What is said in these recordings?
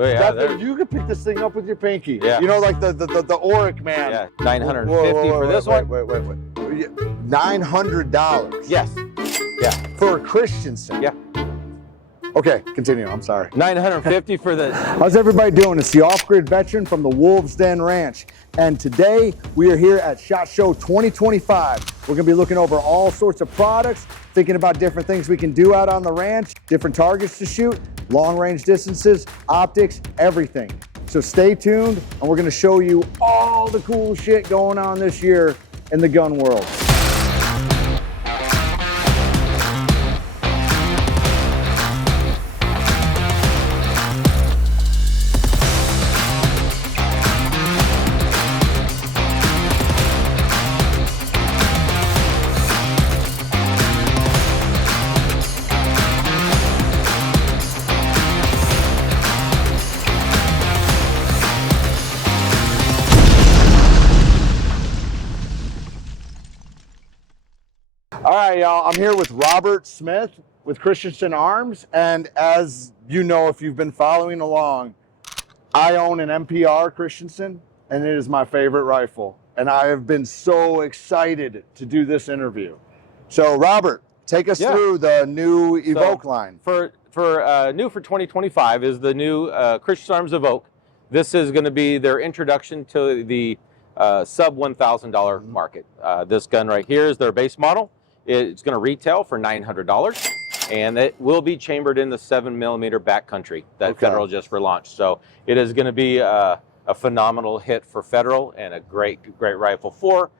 Oh, yeah, That, you could pick this thing up with your pinky. Yeah. You know, like the Auric man. Yeah, $950 for this one. Wait. $900. Yes. Yeah. For a Christensen. Yeah. Okay, continue. I'm sorry. $950 for the. How's everybody doing? It's the off-grid veteran from the Wolves Den Ranch. And today we are here at SHOT Show 2025. We're gonna be looking over all sorts of products, thinking about different things we can do out on the ranch, different targets to shoot, long range distances, optics, everything. So stay tuned and we're gonna show you all the cool shit going on this year in the gun world. All right, y'all, I'm here with Robert Smith with Christensen Arms. And as you know, if you've been following along, I own an MPR Christensen, and it is my favorite rifle. And I have been so excited to do this interview. So Robert, take us through the new EVOKE line. For new for 2025 is the new Christensen Arms EVOKE. This is going to be their introduction to the sub $1,000 market. This gun right here is their base model. It's going to retail for $900, and it will be chambered in the 7mm backcountry that Federal just relaunched. So it is going to be a phenomenal hit for Federal and a great rifle for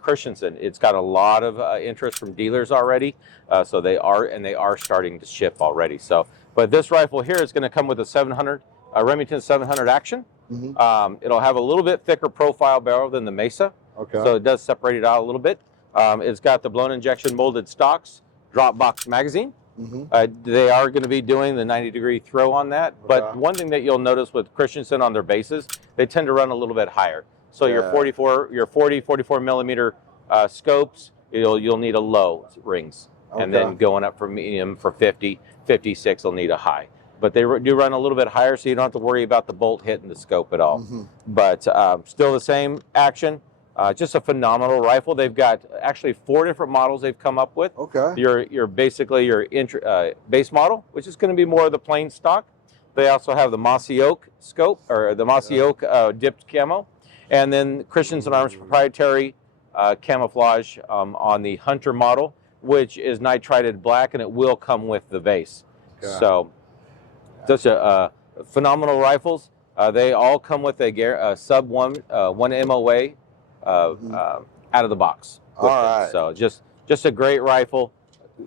Christensen. It's got a lot of interest from dealers already, so they are starting to ship already. So, but this rifle here is going to come with a 700 Remington 700 Action. It'll have a little bit thicker profile barrel than the Mesa, so it does separate it out a little bit. It's got the blown injection molded stocks, drop box magazine. They are going to be doing the 90-degree throw on that. But one thing that you'll notice with Christensen on their bases, they tend to run a little bit higher. So your 44 millimeter scopes, you'll need a low rings, and then going up from medium for 50, 56 will need a high. But they do run a little bit higher, so you don't have to worry about the bolt hitting the scope at all. But still the same action. Just a phenomenal rifle. They've got actually 4 different models they've come up with. Your basically your base model, which is going to be more of the plain stock. They also have the mossy oak scope, or the mossy oak dipped camo, and then Christensen Arms proprietary camouflage on the Hunter model, which is nitrided black, and it will come with the vase. So, such a phenomenal rifles. They all come with a sub one MOA. Out of the box. All right. So just a great rifle,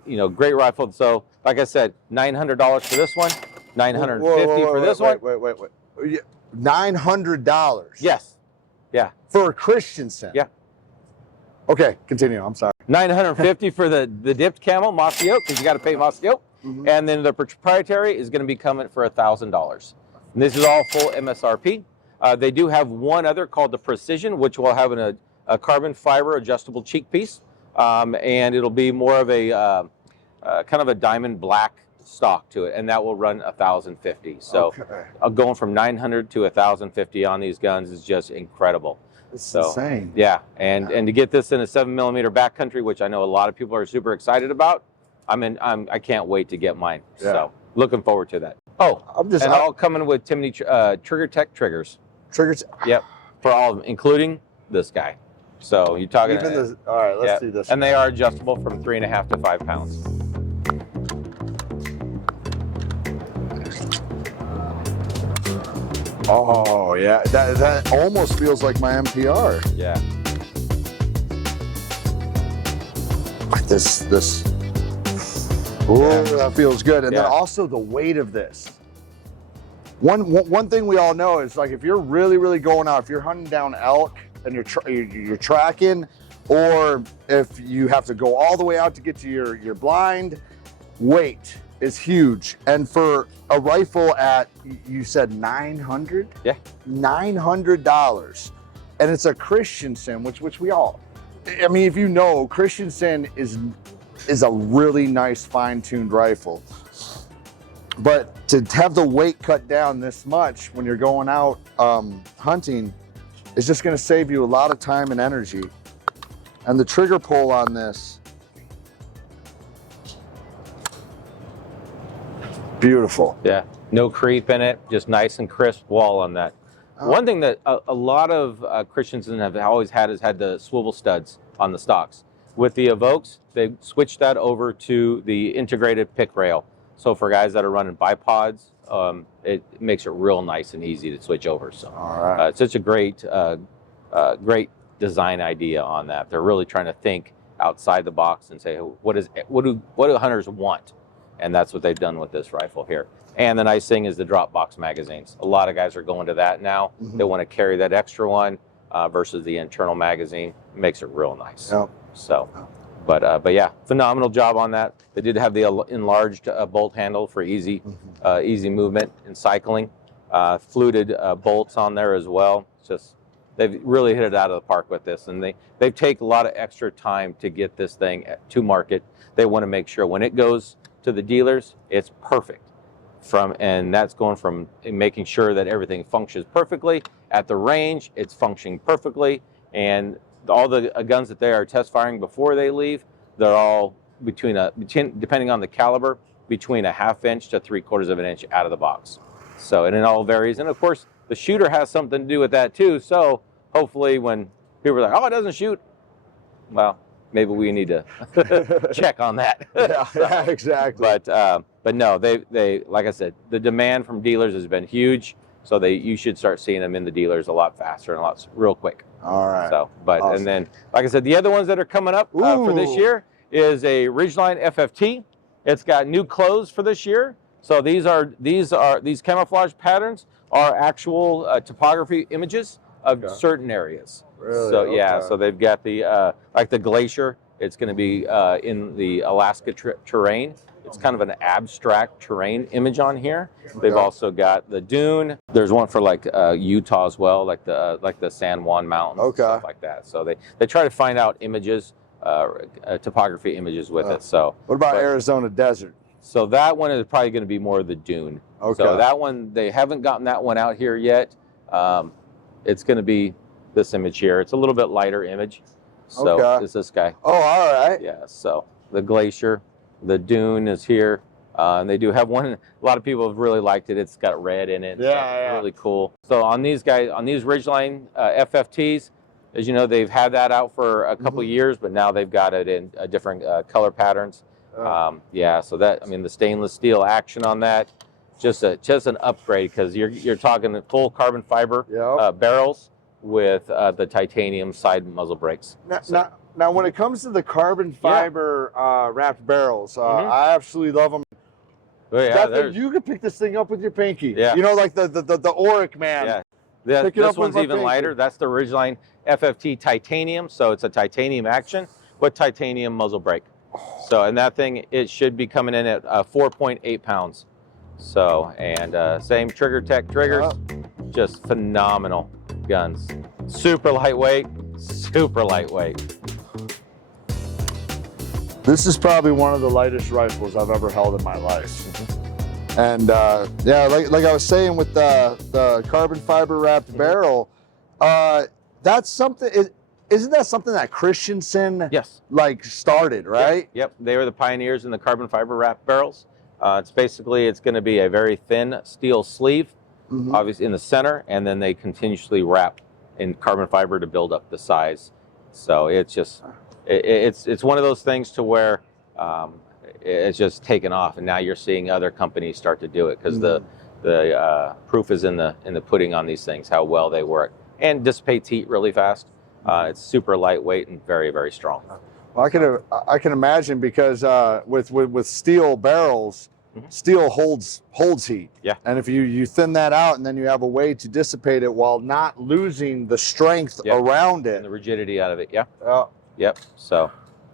great rifle. So like I said, $900 for this one, $950 for this one. Wait. $900. Yes. Yeah. For a Christensen. Yeah. Okay, continue. I'm sorry. $950 for the dipped camo mossy oak, because you got to pay mossy oak, and then the proprietary is going to be coming for $1,000. And this is all full MSRP. They do have one other called the Precision, which will have a carbon fiber adjustable cheek piece, and it'll be more of a kind of a diamond black stock to it, and that will run $1,050. So going from $900 to $1,050 on these guns is just incredible. It's insane. Yeah, and to get this in a 7mm backcountry, which I know a lot of people are super excited about, I can't wait to get mine. So looking forward to that. Oh, all coming with Timney Trigger Tech triggers. Yep, for all of them, including this guy. So you're talking. All right, let's do this. And they are adjustable from 3.5 to 5 pounds. Oh yeah, that almost feels like my MPR. Yeah. This. Oh, that feels good. And then also the weight of this. One thing we all know is, like, if you're really going out, if you're hunting down elk and you're tracking, or if you have to go all the way out to get to your blind, weight is huge. And for a rifle at, you said $900? Yeah. $900. And it's a Christensen, which we all, I mean, if you know, Christensen is a really nice fine-tuned rifle. But to have the weight cut down this much when you're going out hunting is just going to save you a lot of time and energy. And the trigger pull on this, beautiful. Yeah, no creep in it, just nice and crisp wall on that. One thing that a lot of Christensen have always had is had the swivel studs on the stocks. With the EVOKEs, they switched that over to the integrated pick rail. So for guys that are running bipods, it makes it real nice and easy to switch over. So it's such a great, great design idea on that. They're really trying to think outside the box and say, what do hunters want? And that's what they've done with this rifle here. And the nice thing is the drop box magazines. A lot of guys are going to that now. They want to carry that extra one versus the internal magazine. It makes it real nice. So, but yeah, phenomenal job on that. They did have the enlarged bolt handle for easy movement and cycling. Fluted bolts on there as well. It's just, they've really hit it out of the park with this, and they take a lot of extra time to get this thing to market. They want to make sure when it goes to the dealers, it's perfect. And that's going from making sure that everything functions perfectly at the range. It's functioning perfectly, and all the guns that they are test firing before they leave, they're all depending on the caliber, between a 1/2 inch to 3/4 of an inch out of the box. So, and it all varies, and of course the shooter has something to do with that too. So hopefully when people are like, oh, it doesn't shoot, well, maybe we need to check on that. Yeah, exactly. But no, they like I said, the demand from dealers has been huge. So you should start seeing them in the dealers a lot faster and real quick. All right. So, awesome. And then, like I said, the other ones that are coming up for this year is a Ridgeline FFT. It's got new clothes for this year. So these camouflage patterns are actual topography images of certain areas. Really? So yeah, so they've got the like the glacier. It's going to be in the Alaska terrain. It's kind of an abstract terrain image on here. They've also got the dune. There's one for like Utah as well, like the San Juan Mountains, and stuff like that. So they try to find out images, topography images with it. So what about Arizona desert? So that one is probably going to be more of the dune. Okay. So that one, they haven't gotten that one out here yet. It's going to be this image here. It's a little bit lighter image. So it's this guy. Oh, all right. Yeah. So the glacier, the dune is here. And they do have one. A lot of people have really liked it. It's got red in it. Yeah. Really cool. So on these guys, on these Ridgeline FFTs, as you know, they've had that out for a couple years, but now they've got it in different color patterns. Yeah. So that, I mean, the stainless steel action on that, just an upgrade, because you're talking full carbon fiber barrels with the titanium side muzzle brakes. Now, when it comes to the carbon fiber wrapped barrels, I absolutely love them. Oh, yeah, you could pick this thing up with your pinky. Yeah. You know, like the Auric man. Yeah. This one's even lighter. That's the Ridgeline FFT titanium. So it's a titanium action with titanium muzzle brake. So, and that thing, it should be coming in at 4.8 pounds. So, and same trigger tech triggers, just phenomenal guns. Super lightweight, super lightweight. This is probably one of the lightest rifles I've ever held in my life. And yeah, like I was saying with the carbon fiber wrapped barrel, that's something. Isn't that something that Christensen started, right? Yep. They were the pioneers in the carbon fiber wrapped barrels. It's going to be a very thin steel sleeve, obviously in the center, and then they continuously wrap in carbon fiber to build up the size. So it's just, it's one of those things to where it's just taken off, and now you're seeing other companies start to do it because the proof is in the pudding on these things, how well they work, and dissipates heat really fast. It's super lightweight and very, very strong. Well, I can imagine, because with steel barrels, steel holds heat. Yeah. And if you thin that out, and then you have a way to dissipate it while not losing the strength around it, and the rigidity out of it. Yeah. Yep. So,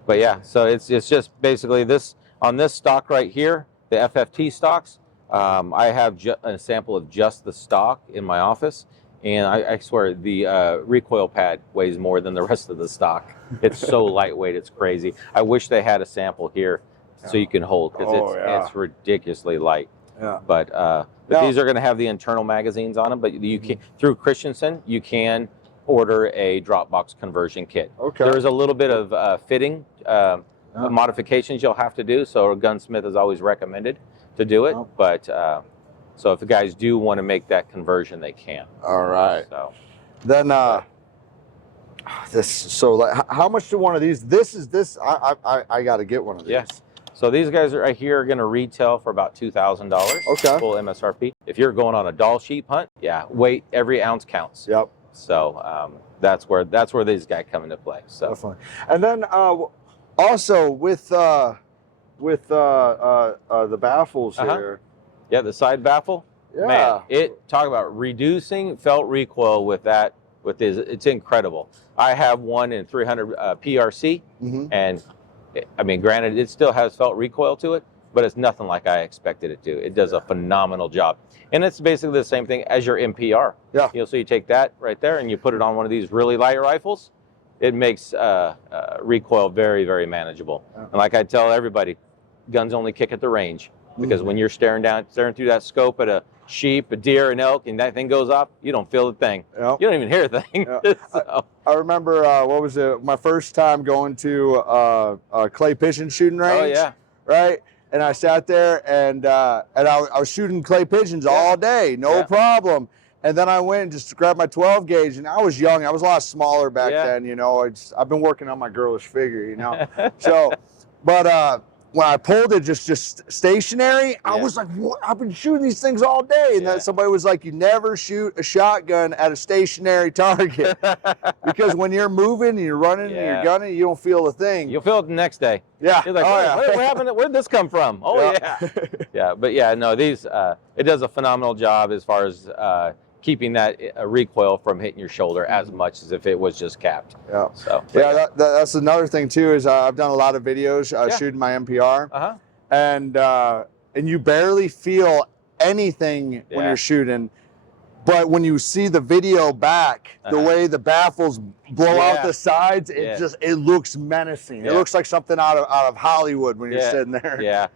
but yeah, so it's just basically this on this stock right here, the FFT stocks. I have a sample of just the stock in my office. And I swear the recoil pad weighs more than the rest of the stock. It's so lightweight, it's crazy. I wish they had a sample here so you can hold, because it's ridiculously light. Yeah. But Now- these are going to have the internal magazines on them. But you can, through Christensen, you can order a drop box conversion kit. Okay. There is a little bit of fitting modifications you'll have to do. So a gunsmith is always recommended to do it. Oh. But so if the guys do want to make that conversion, they can. All right. So Then so like, how much do one of these? I got to get one of these. yeah. So these guys right here are going to retail for about $2,000. Okay. Full MSRP. If you're going on a doll sheep hunt, yeah, weight, every ounce counts. Yep. So that's where these guys come into play. So Definitely. And then also with the baffles here. yeah, the side baffle. Yeah. Man, talk about reducing felt recoil with that. With this, it's incredible. I have one in 300 PRC, and I mean, granted, it still has felt recoil to it, but it's nothing like I expected it to. It does a phenomenal job, and it's basically the same thing as your MPR. Yeah. You know, so you take that right there and you put it on one of these really light rifles. It makes recoil very, very manageable. Yeah. And like I tell everybody, guns only kick at the range, because when you're staring through that scope at a sheep, a deer, an elk, and that thing goes off, you don't feel the thing. Yep. You don't even hear the thing. Yeah. So, I remember what was it? My first time going to a clay pigeon shooting range. oh yeah. Right. And I sat there and I was shooting clay pigeons all day, no problem. And then I went and just grabbed my 12 gauge, and I was young. I was a lot smaller back then, you know. I've been working on my girlish figure, you know. So, but when I pulled it just stationary, I was like, what? I've been shooting these things all day. And then somebody was like, you never shoot a shotgun at a stationary target. Because when you're moving and you're running and you're gunning, you don't feel a thing. You'll feel it the next day. Yeah. You're like, what happened? Where'd this come from? Oh, yeah. But yeah, no, these, it does a phenomenal job as far as keeping that recoil from hitting your shoulder as much as if it was just capped. Yeah. So that's another thing too, is I've done a lot of videos shooting my MPR, and you barely feel anything when you're shooting. But when you see the video back, the way the baffles blow out the sides, it looks menacing. It looks like something out of Hollywood when you're sitting there. Yeah,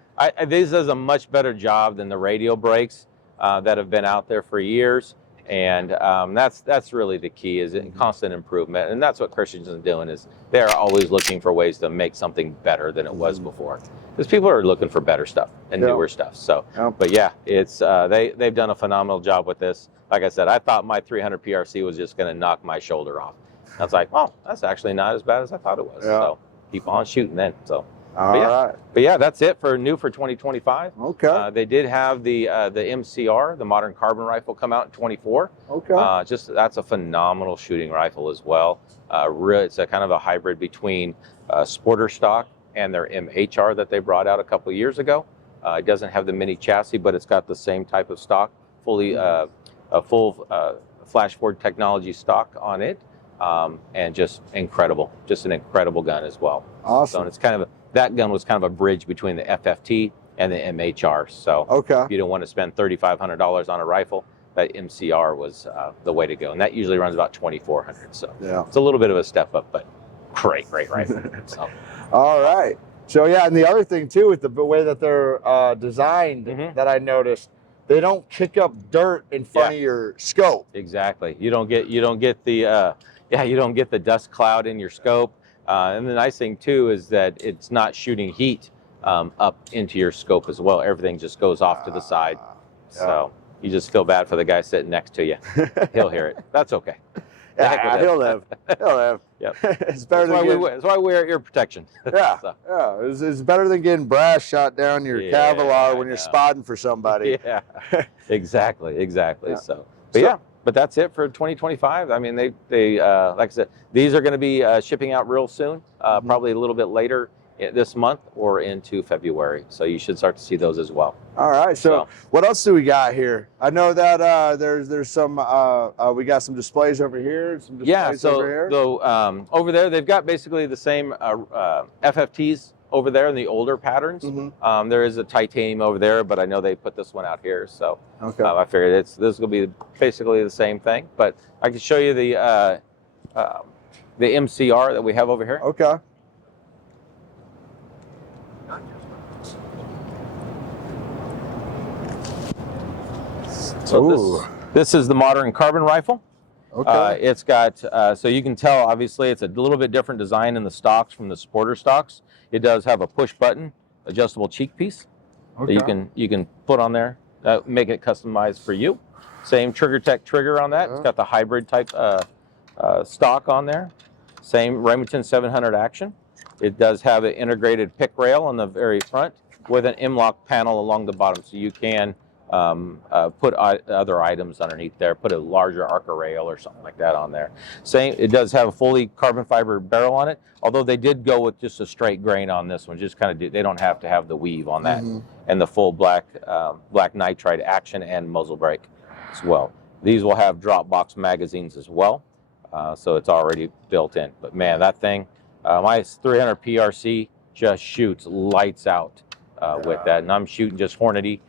this does a much better job than the radio brakes that have been out there for years. And that's really the key, is constant improvement. And that's what Christensen's doing, is they're always looking for ways to make something better than it was before. Because people are looking for better stuff and newer stuff. So, but yeah, it's they've done a phenomenal job with this. Like I said, I thought my 300 PRC was just going to knock my shoulder off. I was like, oh, that's actually not as bad as I thought it was. So keep on shooting then. So. But yeah, that's it for new for 2025. Okay. They did have the MCR, the modern carbon rifle, come out in 24. Okay. That's a phenomenal shooting rifle as well. It's a kind of a hybrid between Sporter stock and their MHR that they brought out a couple of years ago. It doesn't have the mini chassis, but it's got the same type of stock, a full flash forward technology stock on it, and just incredible, just an incredible gun as well. Awesome. So it's kind of that gun was kind of a bridge between the FFT and the MHR. So if you don't want to spend $3,500 on a rifle, that MCR was the way to go. And that usually runs about $2,400. So it's a little bit of a step up, but great rifle. So. All right. So yeah, and the other thing too, with the way that they're designed, that I noticed, they don't kick up dirt in front of your scope. Exactly. You don't get the you don't get the dust cloud in your scope. And the nice thing too is that it's not shooting heat up into your scope as well. Everything just goes off to the side. So you just feel bad for the guy sitting next to you. He'll hear it. That's okay. He'll live. He'll live. Yep. It's better that's why we wear ear protection. It's better than getting brass shot down your Kevlar when you're spotting for somebody. Yeah. Exactly. So, but that's it for 2025. I mean, they like I said, these are going to be shipping out real soon, probably a little bit later this month or into February. So you should start to see those as well. All right. So what else do we got here? I know that there's some we got some displays over here. Some displays over here. So over there they've got basically the same FFTs over there in the older patterns. There is a titanium over there, but I know they put this one out here. So I figured this will be basically the same thing. But I can show you the MCR that we have over here. Okay. So this is the modern carbon rifle. Okay. It's got, so you can tell, obviously, it's a little bit different design in the stocks from the supporter stocks. It does have a push button, adjustable cheek piece that you can put on there, make it customized for you. Same TriggerTech trigger on that. It's got the hybrid type stock on there. Same Remington 700 action. It does have an integrated pick rail on the very front with an M-lock panel along the bottom, so you can put other items underneath there, put a larger arc rail or something like that on there. Same, it does have a fully carbon fiber barrel on it, although they did go with just a straight grain on this one, just kind of they don't have to have the weave on that, and the full black nitride action and muzzle brake as well. These will have drop box magazines as well, so it's already built in. But man, that thing, my 300 PRC just shoots lights out with that, and I'm shooting just Hornady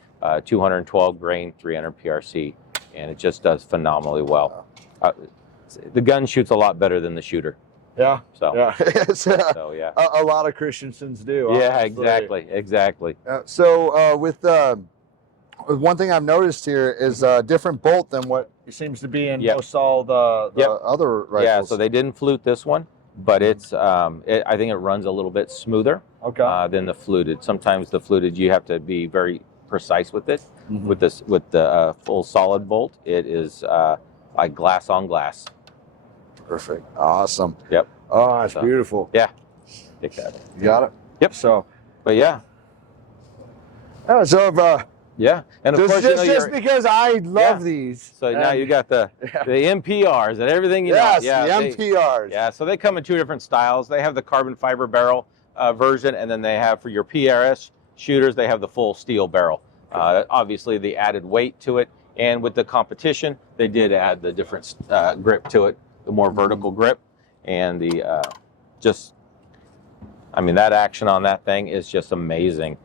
212 grain 300 PRC, and it just does phenomenally well. The gun shoots a lot better than the shooter. Yeah. So yeah. So yeah. A lot of Christensens do. Yeah, honestly. exactly. So with one thing I've noticed here is a different bolt than what seems to be in most all the other rifles. Yeah. So they didn't flute this one, but it's I think it runs a little bit smoother than the fluted. Sometimes the fluted you have to be very precise with it. With the full solid bolt, it is like glass on glass. Perfect. Awesome. Yep. Oh, that's beautiful. Yeah. Exactly. You got it. Yep. So, but yeah. Yeah, and of course, just because I love these. So now you got the MPRs and everything you know. Yeah, the MPRs. Yeah, so they come in two different styles. They have the carbon fiber barrel version, and then they have, for your PRS shooters, they have the full steel barrel. Obviously, the added weight to it, and with the competition, they did add the different grip to it, the more vertical grip, and the I mean, that action on that thing is just amazing.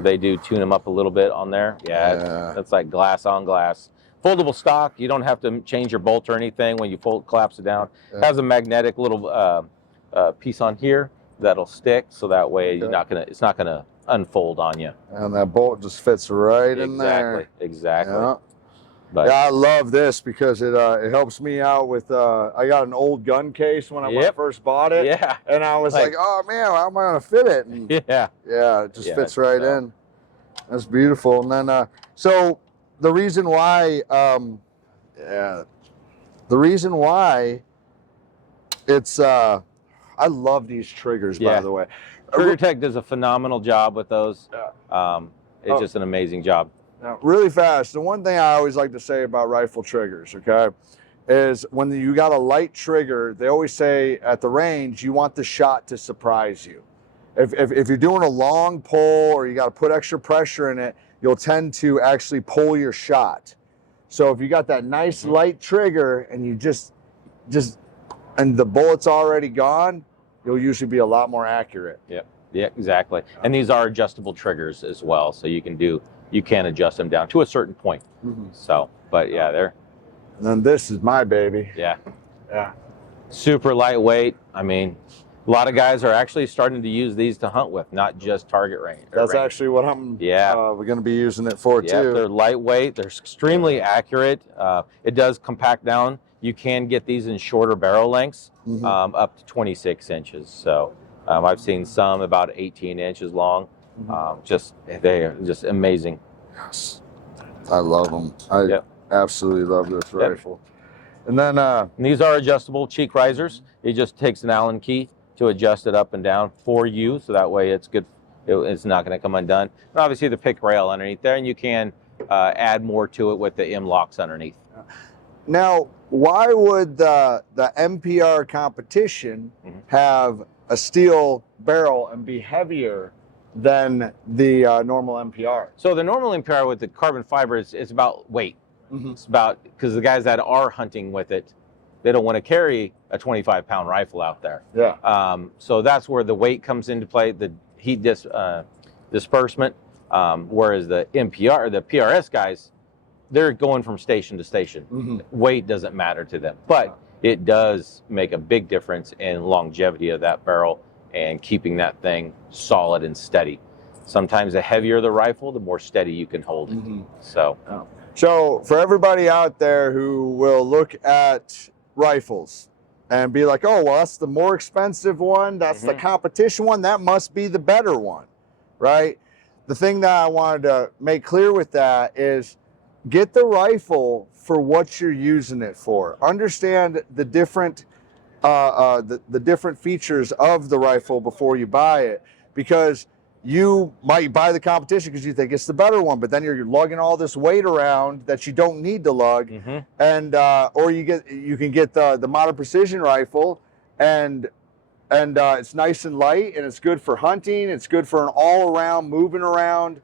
They do tune them up a little bit on there. Yeah, it's like glass on glass. Foldable stock. You don't have to change your bolt or anything when you collapse it down. It has a magnetic little piece on here that'll stick, so that way it's not gonna unfold on you. And that bolt just fits right in there. Exactly. Yeah. But I love this because it helps me out with I got an old gun case when I first bought it. Yeah. And I was like, oh man, how am I gonna fit it? And yeah, it just fits right in. That's beautiful. And then so the reason why it's I love these triggers, by the way. TriggerTech does a phenomenal job with those. It's just an amazing job. Now, really fast, the one thing I always like to say about rifle triggers, okay, is when you got a light trigger, they always say at the range, you want the shot to surprise you. If you're doing a long pull or you got to put extra pressure in it, you'll tend to actually pull your shot. So if you got that nice light trigger and you just and the bullet's already gone, you'll usually be a lot more accurate. Yeah, exactly. And these are adjustable triggers as well, so you can adjust them down to a certain point. So, but yeah, they're. And then this is my baby. Yeah. Yeah. Super lightweight. I mean, a lot of guys are actually starting to use these to hunt with, not just target range. That's actually what I'm. We're going to be using it for too. They're lightweight. They're extremely accurate. It does compact down. You can get these in shorter barrel lengths, up to 26 inches. So I've seen some about 18 inches long. They are just amazing. Yes. I love them. I absolutely love this rifle. And then and these are adjustable cheek risers. It just takes an Allen key to adjust it up and down for you, so that way it's good. It's not going to come undone. And obviously the pick rail underneath there, and you can add more to it with the M locks underneath. Now, why would the MPR competition have a steel barrel and be heavier than the normal MPR? So the normal MPR with the carbon fiber is about weight. It's about, because the guys that are hunting with it, they don't want to carry a 25-pound rifle out there. Yeah. So that's where the weight comes into play, the heat disbursement. Whereas the MPR, the PRS guys, they're going from station to station. Weight doesn't matter to them, but it does make a big difference in longevity of that barrel and keeping that thing solid and steady. Sometimes the heavier the rifle, the more steady you can hold it. So So for everybody out there who will look at rifles and be like, oh, well, that's the more expensive one, that's the competition one, that must be the better one, right? The thing that I wanted to make clear with that is get the rifle for what you're using it for. Understand the different the different features of the rifle before you buy it, because you might buy the competition because you think it's the better one, but then you're lugging all this weight around that you don't need to lug, and or you can get the modern precision rifle, and it's nice and light, and it's good for hunting. It's good for an all-around moving around.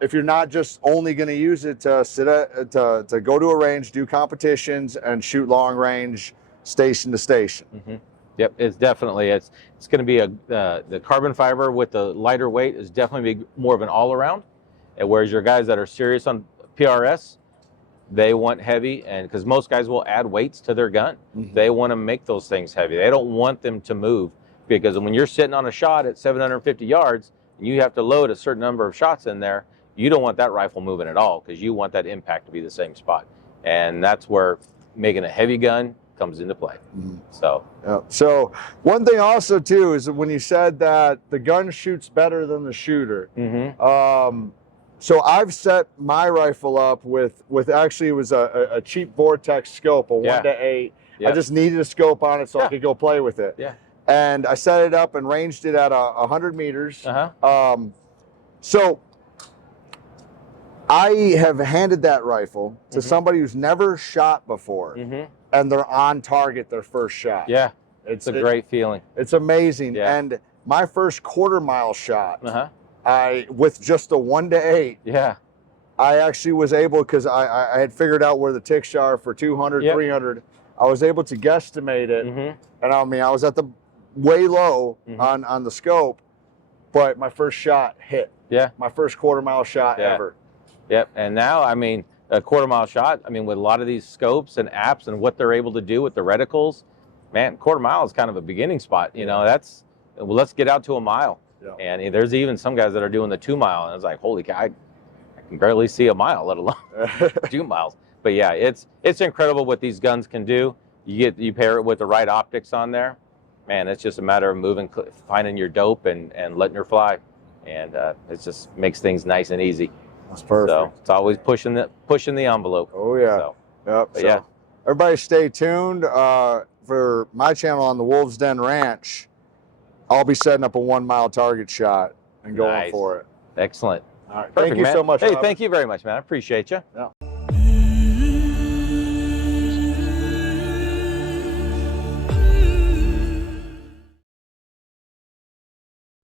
If you're not just only going to use it to to go to a range, do competitions, and shoot long range, station to station. Yep, it's definitely it's going to be the carbon fiber with the lighter weight is definitely be more of an all around, and whereas your guys that are serious on PRS, they want heavy, and because most guys will add weights to their gun, they want to make those things heavy. They don't want them to move, because when you're sitting on a shot at 750 yards and you have to load a certain number of shots in there, you don't want that rifle moving at all, because you want that impact to be the same spot, and that's where making a heavy gun comes into play. So so one thing also too is that when you said that the gun shoots better than the shooter, so I've set my rifle up with actually, it was a cheap Vortex scope, a 1:8. I just needed a scope on it so I could go play with it, and I set it up and ranged it at 100 meters. So I have handed that rifle to somebody who's never shot before, and they're on target their first shot. Yeah, it's a great feeling. It's amazing. And my first quarter-mile shot, I with just a 1:8, I actually was able, because I had figured out where the ticks are for 200, 300. I was able to guesstimate it, and I mean, I was at the way low on the scope, but my first shot hit. My first quarter-mile shot ever. Yep, and now, I mean, a quarter-mile shot, I mean, with a lot of these scopes and apps and what they're able to do with the reticles, man, quarter-mile is kind of a beginning spot. You know, that's, well, let's get out to a mile. And there's even some guys that are doing the 2 mile, and it's like, holy cow, I can barely see a mile, let alone 2 miles. But yeah, it's incredible what these guns can do. You pair it with the right optics on there, man, it's just a matter of moving, finding your dope and letting her fly. And it just makes things nice and easy. That's perfect. So it's always pushing the envelope. Oh yeah. So, so everybody stay tuned for my channel on the Wolves Den Ranch. I'll be setting up a 1 mile target shot and going for it. Excellent. All right. Perfect, Thank you man. so much. Hey, thank you very much, man. I appreciate you. Yeah.